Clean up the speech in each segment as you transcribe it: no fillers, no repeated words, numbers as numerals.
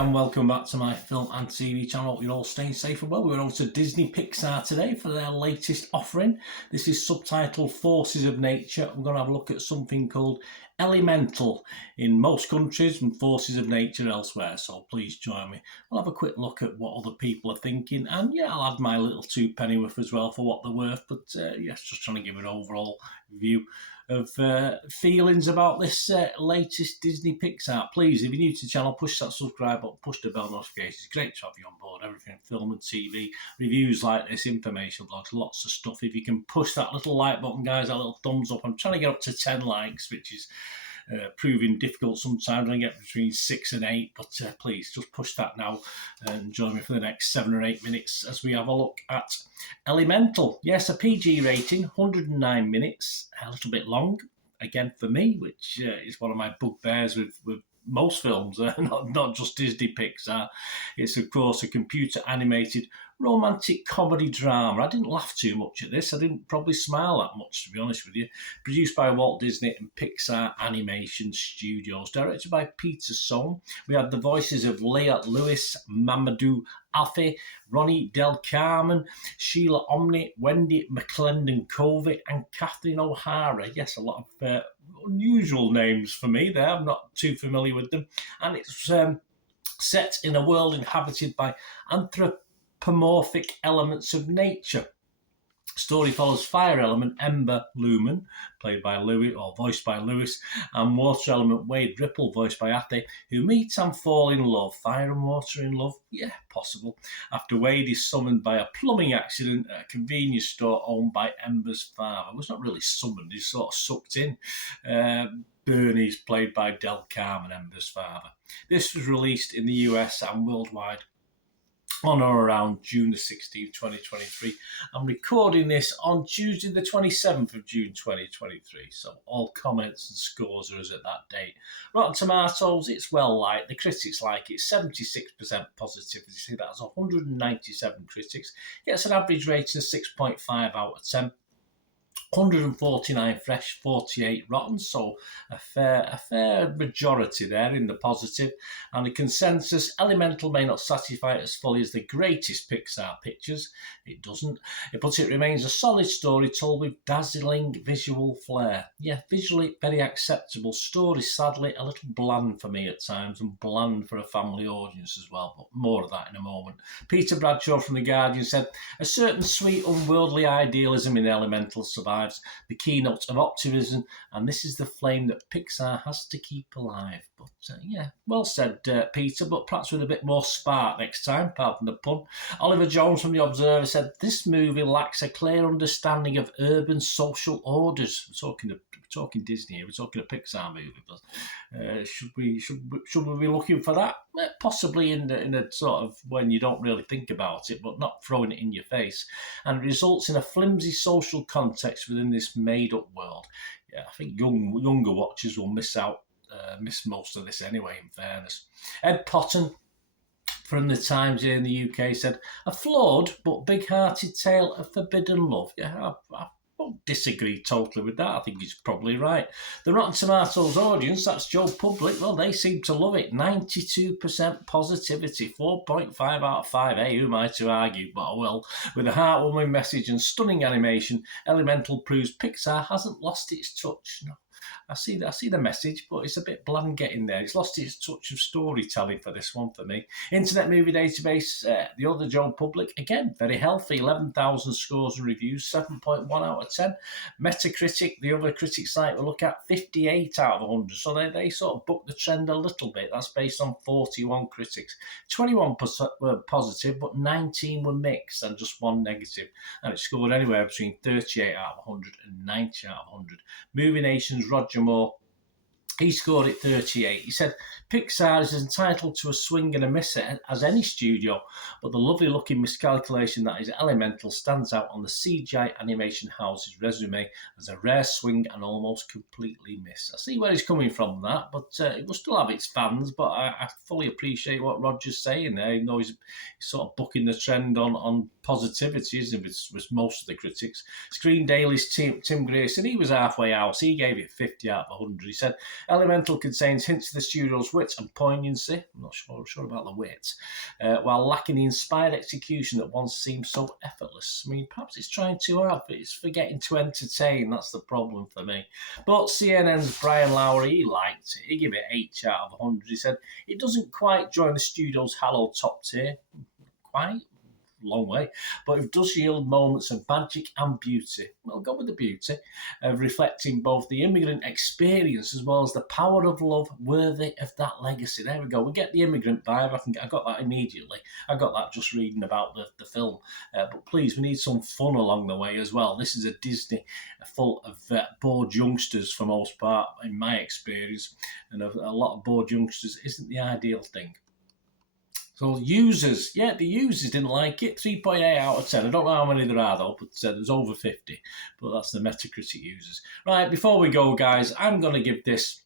and welcome back to my film and TV channel. Hope you're all staying safe and well. We're over to Disney Pixar today for their latest offering. This is subtitled Forces of Nature. We're going to have a look at something called Elemental in most countries and Forces of Nature elsewhere. So please join me. We'll have a quick look at what other people are thinking, and yeah, I'll add my little two pennyworth as well for what they're worth. But yes, just trying to give an overall view of feelings about this latest Disney Pixar. Please, if you're new to the channel, push that subscribe button, push the bell notifications. It's great to have you on board. Everything film and TV, reviews like this, information blogs, lots of stuff. If you can push that little like button, guys, that little thumbs up. I'm trying to get up to 10 likes, which is proving difficult sometimes. I get between 6 and 8, but please just push that now and join me for the next 7 or 8 minutes as we have a look at Elemental. Yes, a PG rating, 109 minutes, a little bit long again for me, which is one of my bugbears with most films, not just Disney Pixar. It's of course a computer animated romantic comedy drama. I didn't laugh too much at this. I didn't probably smile that much, to be honest with you. Produced by Walt Disney and Pixar Animation Studios. Directed by Peter Sohn. We had the voices of Leah Lewis, Mamadou Alfie, Ronnie Del Carmen, Sheila Omni, Wendy McClendon-Covey, and Kathleen O'Hara. Yes, a lot of unusual names for me there. I'm not too familiar with them. And it's set in a world inhabited by anthropomorphic elements of nature. Story follows fire element Ember Lumen, played by Louis or voiced by Lewis, and water element Wade Ripple, voiced by Ate, who meet and fall in love. Fire and water in love? Yeah, possible. After Wade is summoned by a plumbing accident at a convenience store owned by Ember's father. Well, he's not really summoned, he's sort of sucked in. Bernie's played by Del Carmen, Ember's father. This was released in the US and worldwide on or around June the 16th, 2023. I'm recording this on Tuesday the 27th of June, 2023. So all comments and scores are as at that date. Rotten Tomatoes, it's well liked. The critics like it. 76% positivity. See, that's 197 critics. Gets an average rating of 6.5 out of 10. 149 fresh, 48 rotten, so a fair majority there in the positive. And the consensus, Elemental may not satisfy it as fully as the greatest Pixar pictures. It doesn't, but it remains a solid story told with dazzling visual flair. Yeah, visually very acceptable. Story, sadly, a little bland for me at times, and bland for a family audience as well, but more of that in a moment. Peter Bradshaw from The Guardian said, a certain sweet, unworldly idealism in Elemental survives. The keynote of optimism, and this is the flame that Pixar has to keep alive. But yeah, well said, Peter, but perhaps with a bit more spark next time, pardon the pun. Oliver Jones from The Observer said, this movie lacks a clear understanding of urban social orders. We're talking Disney here, we're talking a Pixar movie, but should we be looking for that? Possibly in a sort of when you don't really think about it, but not throwing it in your face. And it results in a flimsy social context within this made-up world. Yeah, I think younger watchers will miss most of this anyway, in fairness. Ed Potton from the Times here in the UK said, a flawed but big-hearted tale of forbidden love. Yeah, I won't disagree totally with that. I think he's probably right. The Rotten Tomatoes audience, that's Joe Public, well, they seem to love it. 92% positivity, 4.5 out of 5. Hey, who am I to argue? But I will. With a heartwarming message and stunning animation, Elemental proves Pixar hasn't lost its touch. No. I see the message, but it's a bit bland getting there. It's lost its touch of storytelling for this one for me. Internet Movie Database, the other Joe Public, again, very healthy, 11,000 scores and reviews, 7.1 out of 10. Metacritic, the other critic site we look at, 58 out of 100. So they sort of bucked the trend a little bit. That's based on 41 critics. 21 were positive, but 19 were mixed and just one negative. And it scored anywhere between 38 out of 100 and 90 out of 100. Movie Nation's Roger Moore, he scored it 38. He said, Pixar is entitled to a swing and a miss as any studio, but the lovely looking miscalculation that is Elemental stands out on the CGI animation house's resume as a rare swing and almost completely miss. I see where he's coming from that, but it will still have its fans, but I fully appreciate what Roger's saying there. You know, he's sort of bucking the trend on positivity, isn't it, with most of the critics. Screen Daily's Tim Grayson, he was halfway out. He gave it 50 out of 100. He said, Elemental contains hints of the studio's wit and poignancy. I'm not sure about the wit, while lacking the inspired execution that once seemed so effortless. I mean, perhaps it's trying too hard, but it's forgetting to entertain. That's the problem for me. But CNN's Brian Lowry, he liked it. He gave it 8 out of 100. He said, it doesn't quite join the studio's hallowed top tier. Quite. Long way, but it does yield moments of magic and beauty. I'll go with the beauty, reflecting both the immigrant experience as well as the power of love worthy of that legacy. There we go. We get the immigrant vibe. I got that immediately. I got that just reading about the film. But please, we need some fun along the way as well. This is a Disney full of bored youngsters for most part, in my experience, and a lot of bored youngsters isn't the ideal thing. So users, the users didn't like it. 3.8 out of 10. I don't know how many there are though, but there's over 50. But that's the Metacritic users. Right, before we go, guys, I'm going to give this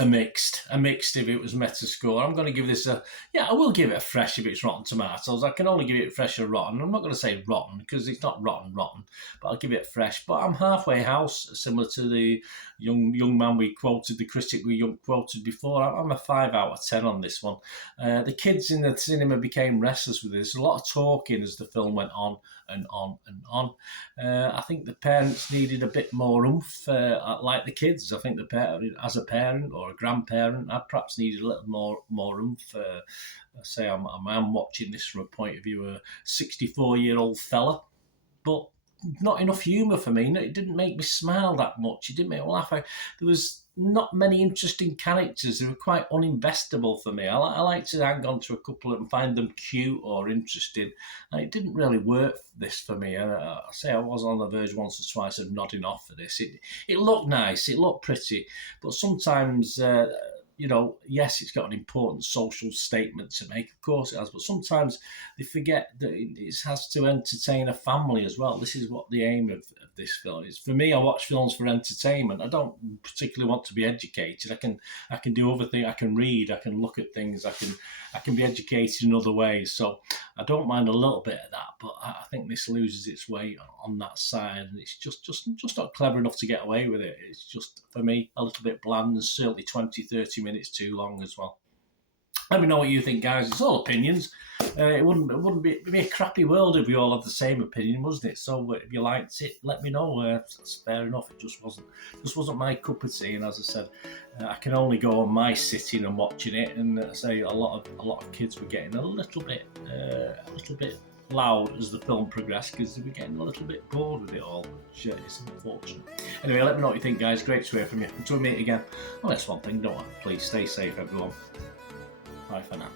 a mixed if it was Metascore. I'm going to give this I will give it a fresh if it's Rotten Tomatoes. I can only give it fresh or rotten. I'm not going to say rotten because it's not rotten, but I'll give it fresh. But I'm halfway house, similar to the young man we quoted, the critic we quoted before. I'm a 5 out of 10 on this one. The kids in the cinema became restless with this. A lot of talking as the film went on and on and on. I think the parents needed a bit more oomph, like the kids. I think the parent, as a parent or a grandparent, I perhaps needed a little more oomph. I say I'm watching this from a point of view of a 64-year-old fella, but not enough humour for me. It didn't make me smile that much. It didn't make me laugh. There was not many interesting characters. They were quite uninvestable for me. I like to hang on to a couple and find them cute or interesting. And it didn't really work this for me. I say I was on the verge once or twice of nodding off for this. It looked nice. It looked pretty. But sometimes... yes, it's got an important social statement to make. Of course it has, but sometimes they forget that it has to entertain a family as well. This is what the aim of this film is. For me, I watch films for entertainment. I don't particularly want to be educated. I can do other things. I can read. I can look at things. I can be educated in other ways. So I don't mind a little bit of that, but I think this loses its way on that side, and it's just not clever enough to get away with it. It's just, for me, a little bit bland and certainly 20-30 minutes too long as well. Let me know what you think, guys. It's all opinions. It wouldn't be, it'd be a crappy world if we all had the same opinion, wasn't it? So if you liked it, let me know. That's fair enough. It just wasn't my cup of tea. And as I said, I can only go on my sitting and watching it. And say a lot of kids were getting a little bit loud as the film progressed because they were getting a little bit bored with it all, which is unfortunate. Anyway, let me know what you think, guys. Great to hear from you. Until we meet again. Well, that's one thing, don't I? Please stay safe, everyone. Bye for now.